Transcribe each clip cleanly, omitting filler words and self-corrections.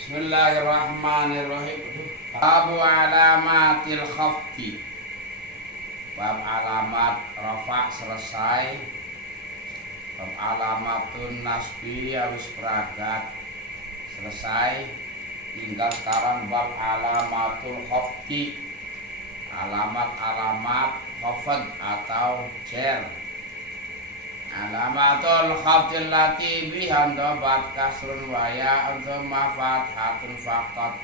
Bismillahirrahmanirrahim. Babu alamatil khafdi. Bab alamat rafa selesai. Bab alamatun nasbi harus peragat selesai. Tinggal sekarang bab alamatul khafdi. Alamat-alamat khafd atau jer. Alamatul khafdil lati bihandobat kasrun waya untuk fathatun faqat.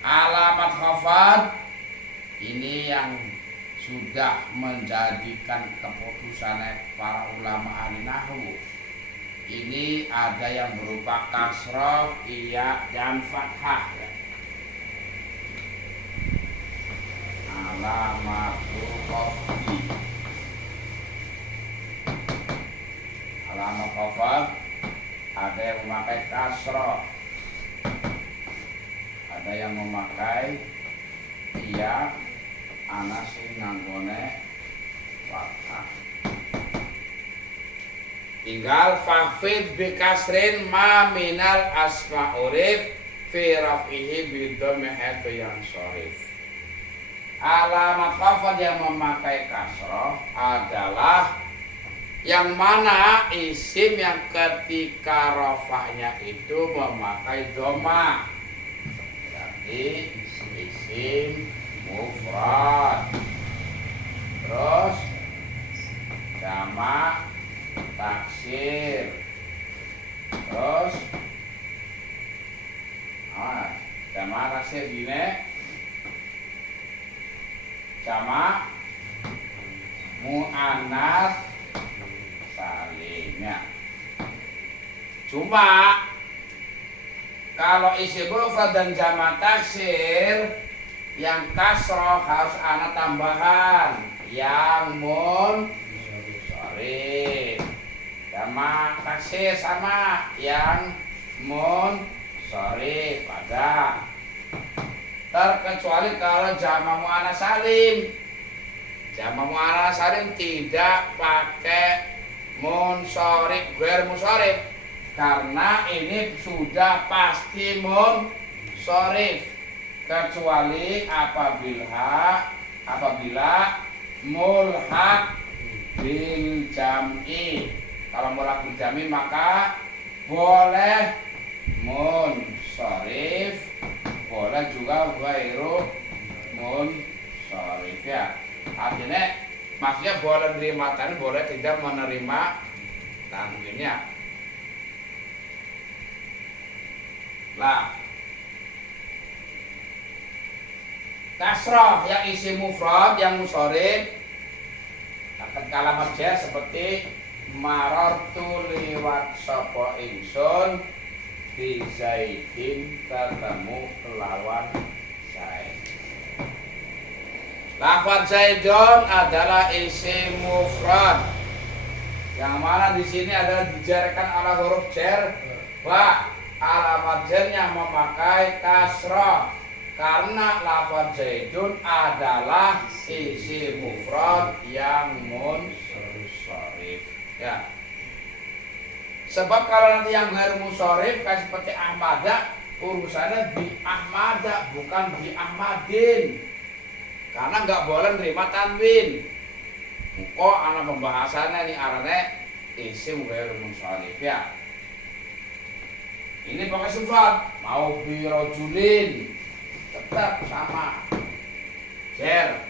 Alamat khafad ini yang sudah menjadikan keputusan para ulama ahli nahwu. Ini ada yang berupa kasroh, iya dan fathah. Alamatul khafdi. Alamat khafad ada yang memakai kasroh, ada yang memakai iya, anas nganggone fathah. Tinggal fafid bi kasrin ma minal asma urif fi raf'ihi bi dhammi haitsu yang sharif. Alamat khafad yang memakai kasroh adalah yang mana isim yang ketika rofahnya itu memakai doma. Jadi isim mufrad, terus jamak taksir, terus jamak taksir gini, jamak muannats salimnya. Cuma kalau isim mufrad dan jamak taksir yang kasroh harus ana tambahan yang munsharif. Jamak taksir sama yang munsharif ada. Terkecuali kalau jamak muannats salim. Jamak muannats salim tidak pakai munsharif, ghair munsharif, karena ini sudah pasti munsharif, kecuali apabila mulhaq bil jam'i. Kalau mulhaq bil jam'i maka boleh munsharif, boleh juga ghairu munsharif ya. Artinya maksudnya boleh menerima tanwin, boleh tidak menerima tanwinnya. Lah, kasroh yang isi mufrad yang munsharif akan kalamat jar seperti marartu liwat sapa ingsun bi zaidin ketemu lawan zaid. Lafaz zaidun adalah isim mufrad yang mana di sini adalah dijarkan ala huruf jar wa alamat jarnya memakai kasroh karena lafaz zaidun adalah isim mufrad yang munsharif ya. Sebab kalau nanti yang ghair munsharif kayak seperti ahmada, urusannya bi ahmada bukan bi ahmadin, karena nggak boleh nerima tanwin. Kok anak pembahasannya nih arane isim ghair munsharif ya. Ini pakai sifat mau bi rajulin tetap sama jer.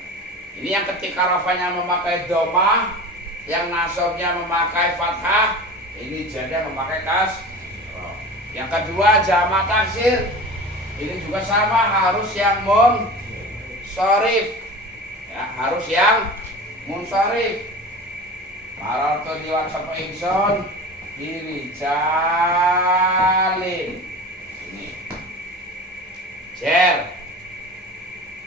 Ini yang ketika rafanya memakai domah, yang nasabnya memakai fathah, ini jadi memakai kas. Yang kedua jamak taksir, ini juga sama harus yang munsharif ya, harus yang munsharif. Marartu liwat sapa ingsun birijalin. Ini jer.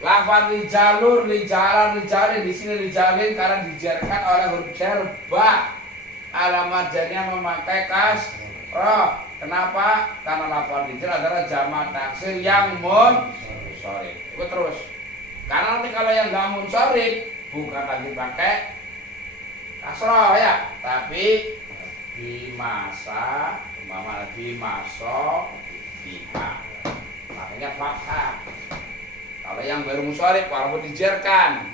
Lafaz rijalur, rijalan, rijalin di sini rijalin karena dijarkan oleh huruf jar ba. Alamat jarnya memakai kasroh. Kenapa? Karena lafaz rijal adalah jamak taksir yang munsharif. Ikut terus. Karena nanti kalau yang nggak munsharif bukan lagi pakai kasroh ya, tapi di masa, umpama di maso, biha. pakai fathah. Kalau yang baru musyarif walaupun dijarkan.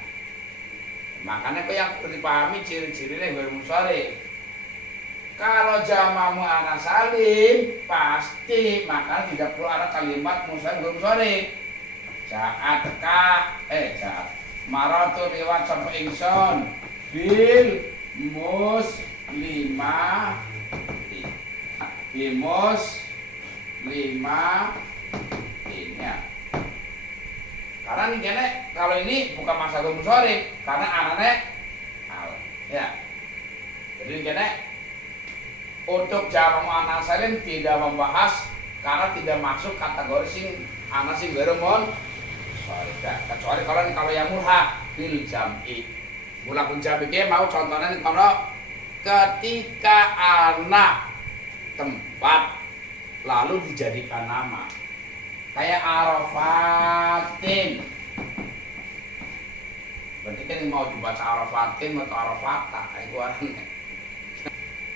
Makanya kok yang perlu dipahami ciri-cirinya baru musyarif. Kalau jamak muannats salim pasti maka tidak perlu ada kalimat musyarif baru musyarif. Ja'at maratu liwat sapa ingsun bil muslima bimus lima ini ya. Karena nih kene kalau ini bukan masalah musyarif karena anane al ya. Jadi kene untuk jamak muannats salim tidak membahas karena tidak masuk kategori sing ana sing beremon musyarif ya. Kecuali kalau yang mulhaq bil jam'i. Mulhaq bil jam'i mau contohnya nih kalau ketika anak tempat lalu dijadikan nama kayak Arafatin, berarti kan mau dibaca Arafatin atau Arafata itu artinya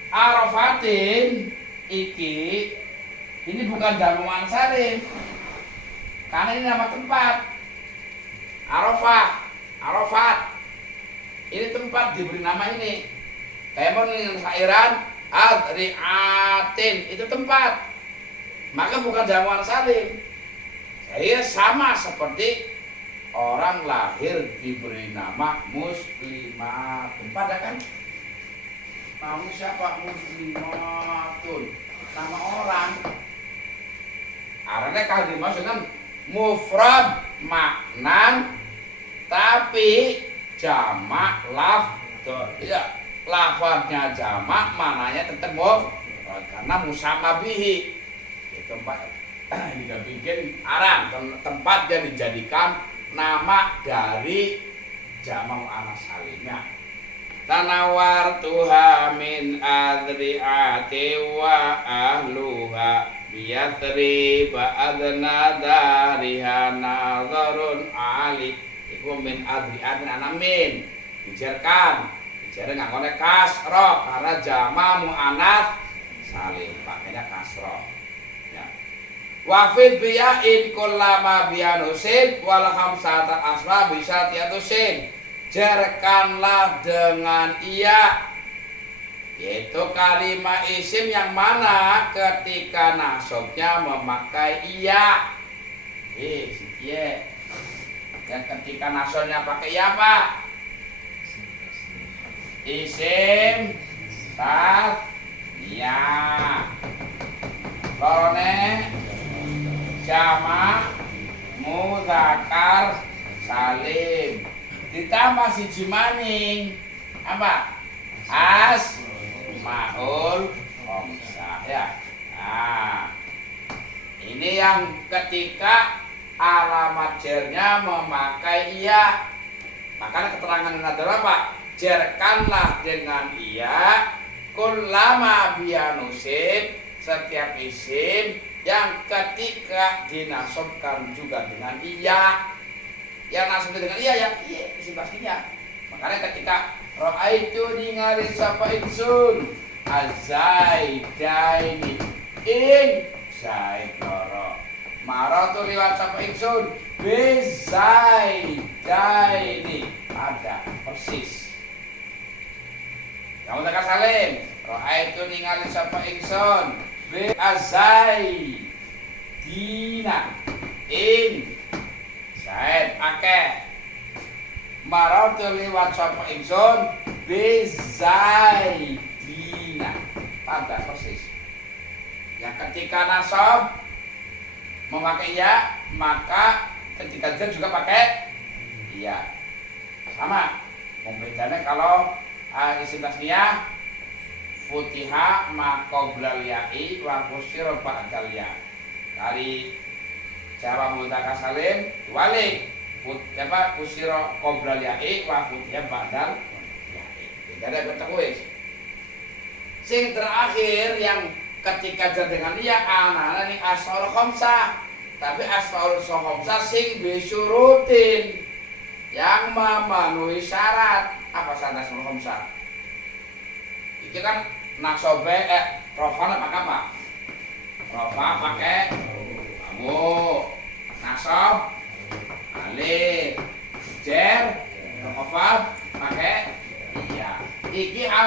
Arafatin ini bukan jamak muannats salim karena ini nama tempat. Arafat ini tempat diberi nama ini kayak mau syairan Adriatin itu tempat, maka bukan jamak muannats salim. Saya sama seperti orang lahir diberi nama muslimatun. Pada kan kamu siapa muslimatun? Nama orang. Artinya kalau dimaksudkan mufrad maknan tapi jamak lafdz. Ya, lafadznya jamak mananya tetap mufrad karena musamma bihi. Tempat tidak bikin arang tempat yang dijadikan nama dari jamak muannats salimnya. Tanawartuha min adriati wa ahluha biyatri ba'adna dariha nazarun ali. Iku min adriatin anamin dijarkan ngangkone kasro karena jamak muannats salim pakainya kasro. Wafid biyain kullama bianusin wal hamsata asma bisa tiatusin. Jarkanlah dengan iya, yaitu kalimat isim yang mana ketika nasabnya memakai iya. Dan ketika nasabnya pakai iya apa? Isim tasnya. Lorone jamak mudzakkar salim ditambah siji maning apa? Asmaul khamsah ya. Nah, ini yang ketika alamat jarnya memakai iya. Makanya keterangan adalah apa? Jarkanlah dengan iya kullama bianusib setiap isim yang ketika dinasabkan juga dengan iya, yang nasab dengan iya ya isim pastinya. Makanya ketika ra'aitu ningali sapa ingsun azaidaini ing zaid loro maratu liwat sapa ingsun bizaidaini ada persis. Kamu tak salim ra'aitu ningali sapa ingsun bi azai dina ing zaid akeh maratu liwat sapa ingsun bi zaidina pada persis. Yang ketika nasab memakai ya maka ketika jar juga pakai iya sama. Bedanya kalau isim tasniyah futiha ma qoblal ya'i wa kusira ba'dal ya. Kali jamak mudzakkar salim walik kusira qoblal ya'i wa futiha ba'dal ya'i. Tidak ketemu wis. Sing terakhir yang ketika jar dengan iya ana ning asmaul khamsah. Tapi asmaul khamsah sing bisyurutin yang memenuhi syarat. Apa syarat asmaul khamsah? Iki kan nasobe rofa pakai apa? Rofa pakai kamu.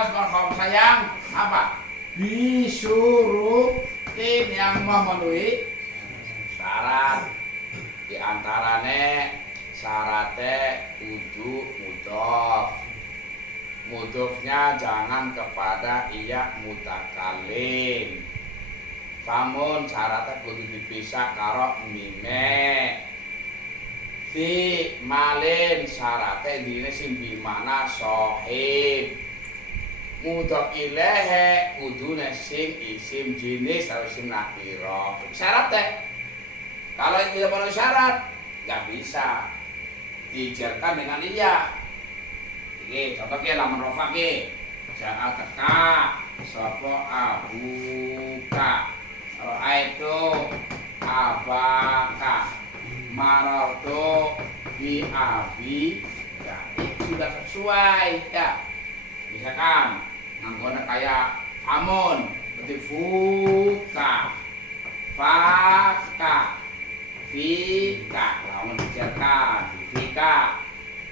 asmaul khamsah yang apa? Bisurutin yang memenuhi syarat. Di antarane syaratnya kudu mudhof. Mudhofnya jangan kepada iya mutakalim. Famun syaratnya kudu dipisah karo mime. Si malin syaratnya dine sing bimana sohib. Mudhof ilaih kudune sing isim jenis atau isim nakiro. Syaratnya kalau tidak memenuhi syarat nggak bisa dijarkan dengan iya. Ini contohnya laman rofa ki jangan teka sopo abuka itu abaka marartu bi abi ya, itu sudah sesuai ya. Misalkan nganggone kayak amun berarti fuka faka fika lamun dijarkan fika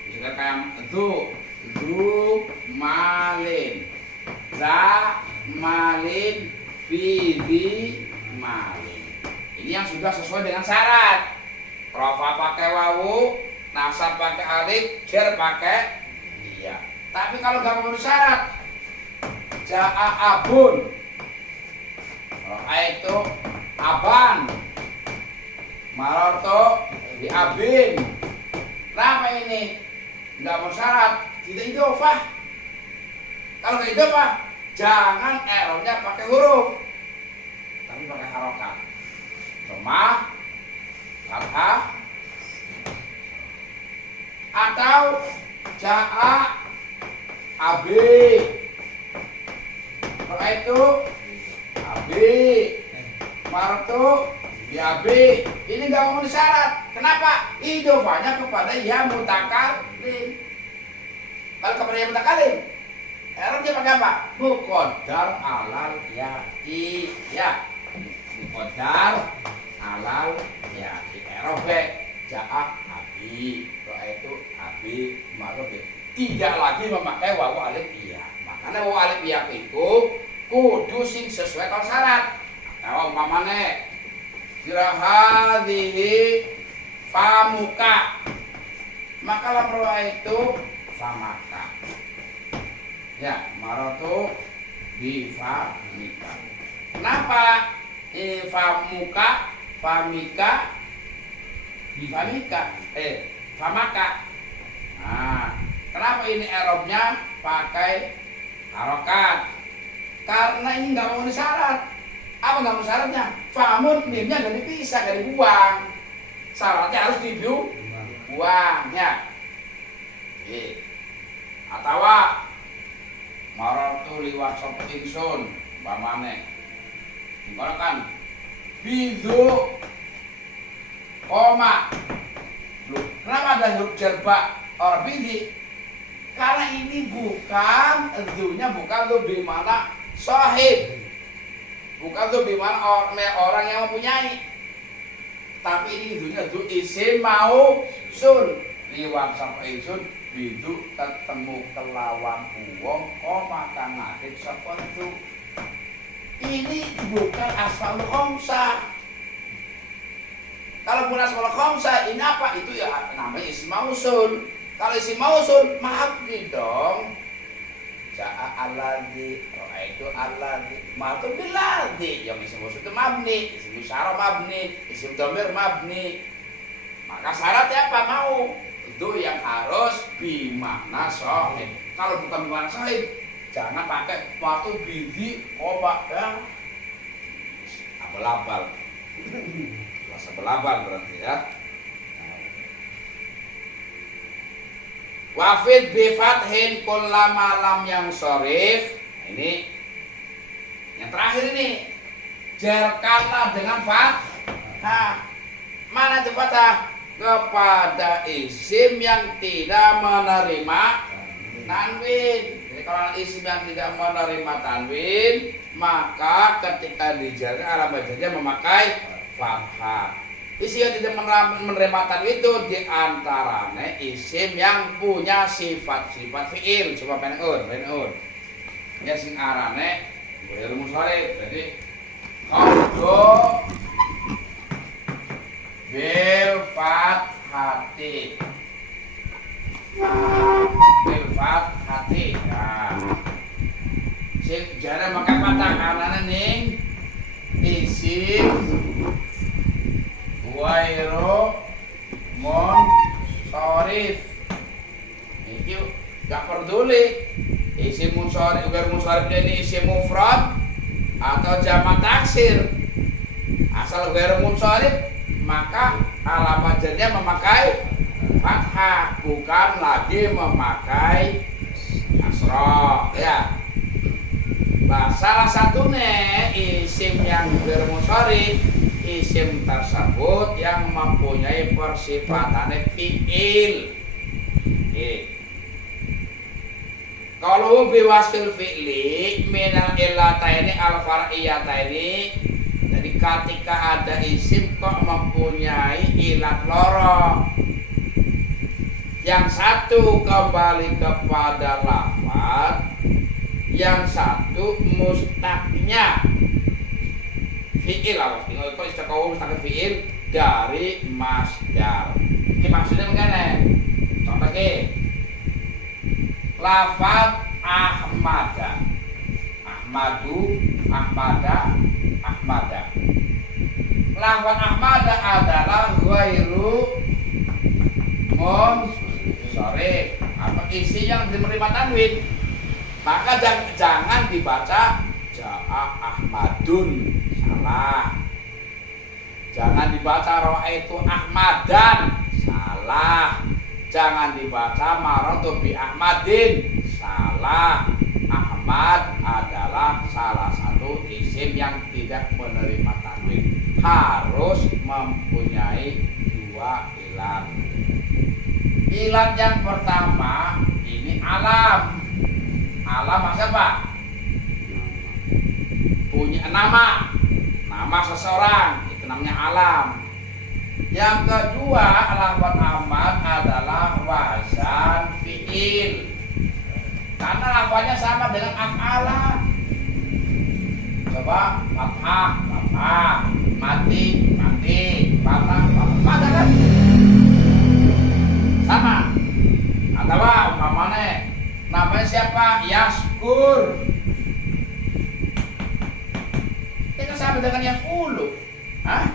misalkan kayak itu malin za malin bidi malin. Ini yang sudah sesuai dengan syarat. Rafa pakai wawu, nasab pakai alif, jar pakai iya. Tapi kalau nggak memenuhi syarat, jaa abun, itu aban, marorto di abin. Kenapa ini? Nggak memenuhi syarat, tidak idofah. Kalau nggak idofah, jangan erornya pakai huruf, tapi pakai harokat. Cuma fathah atau jaa abi itu abi martu di abi ini nggak memenuhi syarat. Kenapa? Idofahnya kepada ya mutakalim. Kalau kepada ya mutakalim erornya pakai apa? Muqaddar alal ya muqaddar alal ya erobe jaa abi itu abi marut tidak lagi memakai wawu alif iya. Makanya wawu alif iya itu kudu sing sesuai kalau syarat. Atau umpamane sirahadihi famuka maka lamro itu famaka ya marotu di famika. Kenapa famuka famika di famika famaka. Nah, kenapa ini erobnya pakai harokat? Karena ini nggak memenuhi syarat. Apa nggak memenuhi syaratnya? Famun mimnya nggak dipisah, nggak dibuang. Syaratnya harus dibuang ya. Atau marotu liwat sop ingsun bamane. Dikatakan bidu koma. Loh, kenapa ada huruf jerba orang bidi? Karena ini bukan zunya bukan tuh bimana sahib, bukan tuh bimana orang yang mempunyai, tapi ini zunya tuh isim mau sun liwat sampai sun bidu ketemu kelawan uang koma kang ngadit seperti ini bukan asmaul khamsah. Kalau pun asmaul khamsah ini apa? Itu ya namanya isim mausul. Kalau isim mausul mabni dong. Jaa alladzi, itu alladzi, matul billadzi. Yang isim mausul itu mabni, isim isyarah mabni, isim dhamir mabni. Maka syaratnya apa? Mau. Itu yang harus bimakna shahid. Kalau bukan bimakna shahid, jangan pakai waktu bidi koma dan abal-abal. Sebelabal berarti ya. Wafid bi fathin kullama lam yang sharif. Ini yang terakhir ini. Jarkanlah dengan fathah. Mana itu fathah? Kepada isim yang tidak menerima tanwin. Jadi kalau isim yang tidak menerima tanwin, maka ketika dijarkan alamat jarnya memakai fathah. Isim yang tidak menerima tanwin itu diantaranya isim yang punya sifat-sifat fiil. Coba penun. Ya sing arane ghairu munsharif. Jadi qadha bil fathati. Bil fathati. Nah. Sing jare maka patah kanane ning isim ghairu munsharif. Iki gak peduli isim munsharif ghairu munsharif ini isim mufrad atau jamak taksir. Asal ghairu munsharif maka alamat jarnya memakai fathah, bukan lagi memakai kasroh ya. Nah, salah satunya isim yang ghairu munsharif, isim tersebut yang mempunyai persifatan fi'il. Kalau biwasfil fi'li minal illataini al-far'iyataini, jadi ketika ada isim kok mempunyai ilat loro, yang satu kembali kepada lafaz, yang satu mustaqnya fi'il, kalau istiqomah mustaqnya fi'il dari masdar. Ini maksudnya bagaimana? Contoh ke lafaz Ahmada, Ahmadu, Ahmada, Ahmada. Lafaz Ahmada adalah ghairu munsharif atau isi yang menerima tanwin. Maka jangan dibaca Ja'a Ahmadun, salah. Jangan dibaca Ra'aitu Ahmadan, salah. Jangan dibaca Maratu bi Ahmadin, salah. Ahmad adalah salah satu isim yang tidak menerima tanwin, harus mempunyai dua ilat. Ilat yang pertama ini alam. Alam maksudnya apa? Punya nama seseorang, itu namanya alam. Yang kedua, lafaz Ahmad adalah wazan fi'il, karena lafaznya sama dengan af'ala. Coba fathah, fathah, mati, mati, patah, patah kan? Sama. Atau umpamanya namanya siapa? Yaskur. Itu kan sama dengan yaf'ulu. Hah?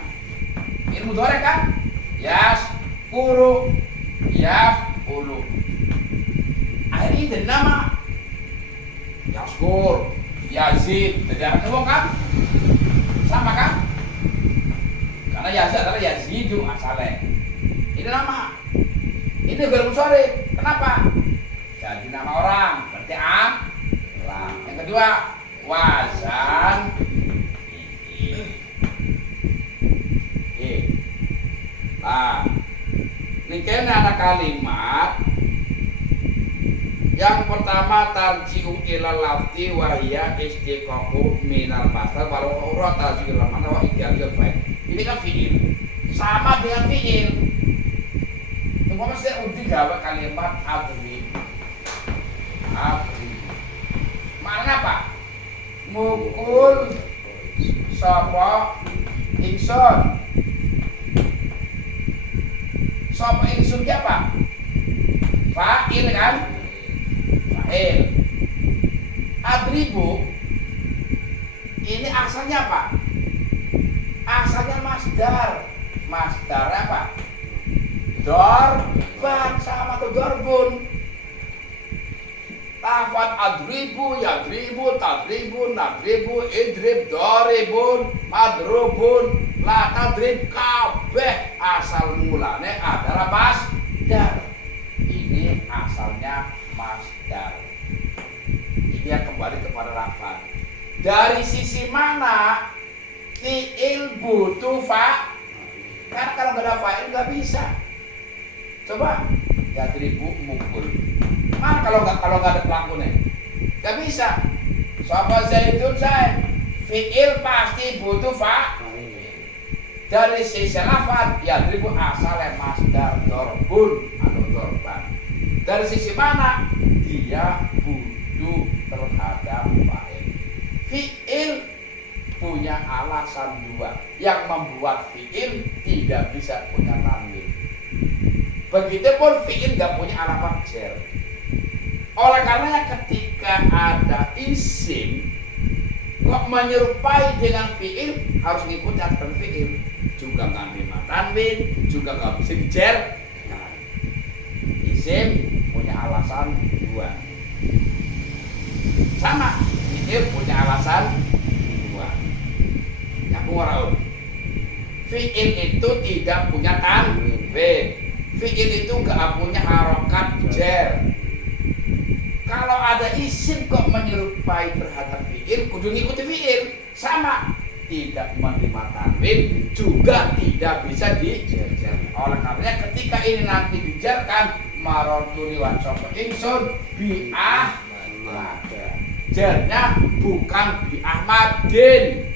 Ilmu mudhari kan? Yaskuru, yaf'ulu. Akhirnya jadi nama. Yaskur, Yazid. Jadi anak ngomong kan? Sama kan? Karena Yazid adalah Yazidu asalnya. Ini nama. Ini ghairu munsharif. Kenapa? Jadi nama orang, berarti alam. Yang kedua, wazan fi'il. Nah, ini kayaknya ada kalimat. Yang pertama tarji'u ilal lafzi wa hiya istiqaqu minal masdar walau ura tarji'u ilal mana wa iqadil fa'il. Ini kan fi'il. Sama dengan fi'il. Umpama saya uji gawe kalimat adri. Abdi. Maknanya apa? Mukul sapa ingsun. Sapa ingsun ki apa? Fa'il kan? Fa'il. Adribu ini asalnya apa? Asalnya masdar. Masdar apa? Dorban sama tuh dorbun. Lafaz adribu, yadribu, tadribu, nadribu, idrib, doribun, madrubun, la tadrib, kabeh asal mulanya adalah masdar. Ini asalnya masdar. Ini yang kembali kepada lafaz. Dari sisi mana fi'il butuh fa'? Karena kalau nggak ada fa'il nggak bisa. Coba yadribu mukul. Mana kalau nggak ada pelakunya? Gak bisa. Sapa Zaidun Zaid. Fi'il pasti butuh fa'. Dari sisi lafaz yadribu asalnya masdar dorbun atau dorban. Dari sisi mana? Dia butuh terhadap fi'il punya alasan dua yang membuat fi'il tidak bisa punya tanwin. Begitupun fi'il nggak punya alamat jar. Oleh karenanya ketika ada isim kok menyerupai dengan fi'il harus ngikuti aturan fi'il, juga nggak bisa tanwin, juga nggak bisa dijer. Nah, isim punya alasan dua, sama fi'il punya alasan dua. Nyambung orang. Fi'il itu tidak punya tanwin, fi'il itu nggak punya harokat jer. Kalau ada isim kok menyerupai terhadap fi'il, kudu ngikuti fi'il, sama tidak menerima tanwin, juga tidak bisa dijar. Oleh karena ketika ini nanti dijarkan marotuli wa sapa ingsun bi Ahmad. Jarnya bukan bi Ahmadin.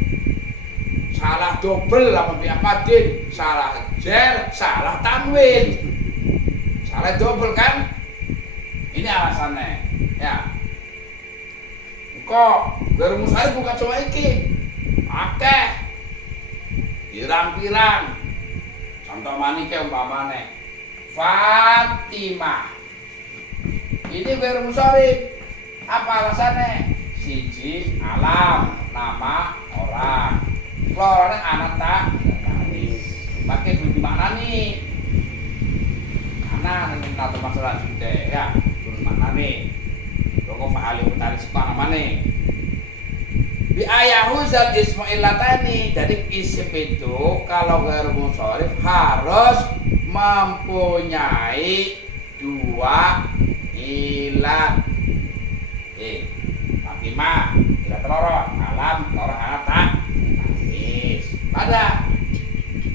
Salah double sama bi Ahmadin, salah jar, salah tanwin. Salah double kan? Ini alasannya. Ya. Kok garumu saya bukan cuma iki. Akeh. Pirang-pirang. Contoh manike umpamane Fatimah. Ini garumu sorry. Apa alasannya? Siji alam, nama orang. Lorone anak tak tanis. Pakai dulu mana nih? Anak nanti nato masalah juga ya. Dulu mana nih? Kok fahali utari sekolah namanya bi ayahu zat ismailatani. Jadi isim itu kalau ghair munsharif harus mempunyai dua ilat. Fatimah ilat loro, alam loro anak tak tanis. Pada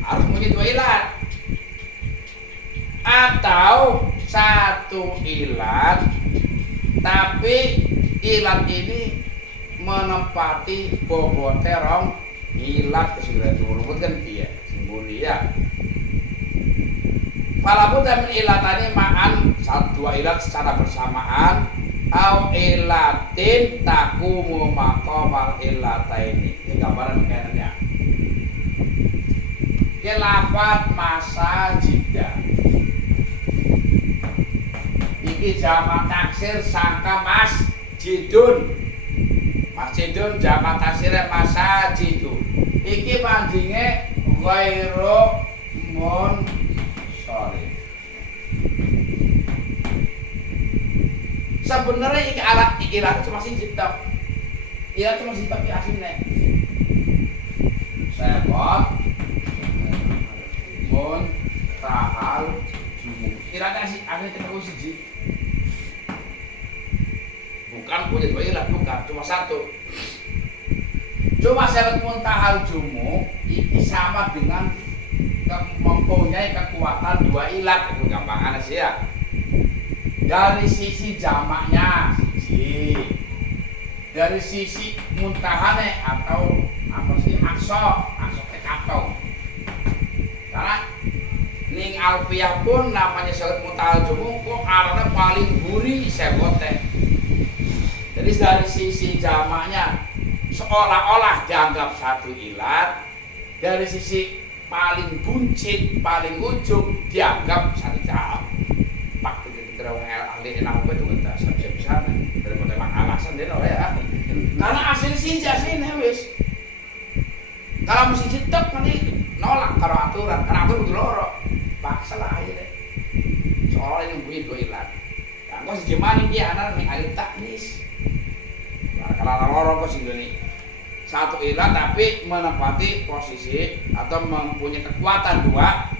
harus punya dua ilat atau satu ilat tapi ilat ini menempati bobot terong ilat kesudah turun kan dia simboli ya. Walaupun dan ilatani ma'an dua ilat secara bersamaan au ilatin takumu maqamal ilataini. Ini gambaran kayaknya. Kelafat masa jida. Iki jamak taksir sangka masjidun. Masjidun jamak taksirnya masajidun. Iki mandinge ghairu munsharif. Sebenarnya iki alat ikilah cuma siji tok. Iya cuma siji tok asline. Sebab mun tahal jumu. Iratnya sih asline terus siji. Bukan punya dua ilat, bukan, cuma satu. Cuma syarat muntahal jumu ini sama dengan mempunyai kekuatan dua ilat. Itu gampangannya sih ya. Dari sisi jamaknya siji, dari sisi muntahane atau apa sih akso kekatong. Karena ning alfiyah pun namanya syarat muntahal jumu kok arahnya paling buri sebote. Jadi dari sisi jamaknya seolah-olah dianggap satu ilat, dari sisi paling buncit, paling ujung dianggap satu jam. Pak begitu terang ahli nahwu itu enggak bisa daripada mak alasan dia ya. Karena asli sih aslinya wis. Kalau mesti cetok nanti nolak karo aturan, karena aturan kudu loro. Paksa lah aja deh. Soalnya yang punya dua ilat. Kanggo siji maning dia anak ning ahli taknis. Kalau lorong kok sih ini satu ilat tapi menempati posisi atau mempunyai kekuatan dua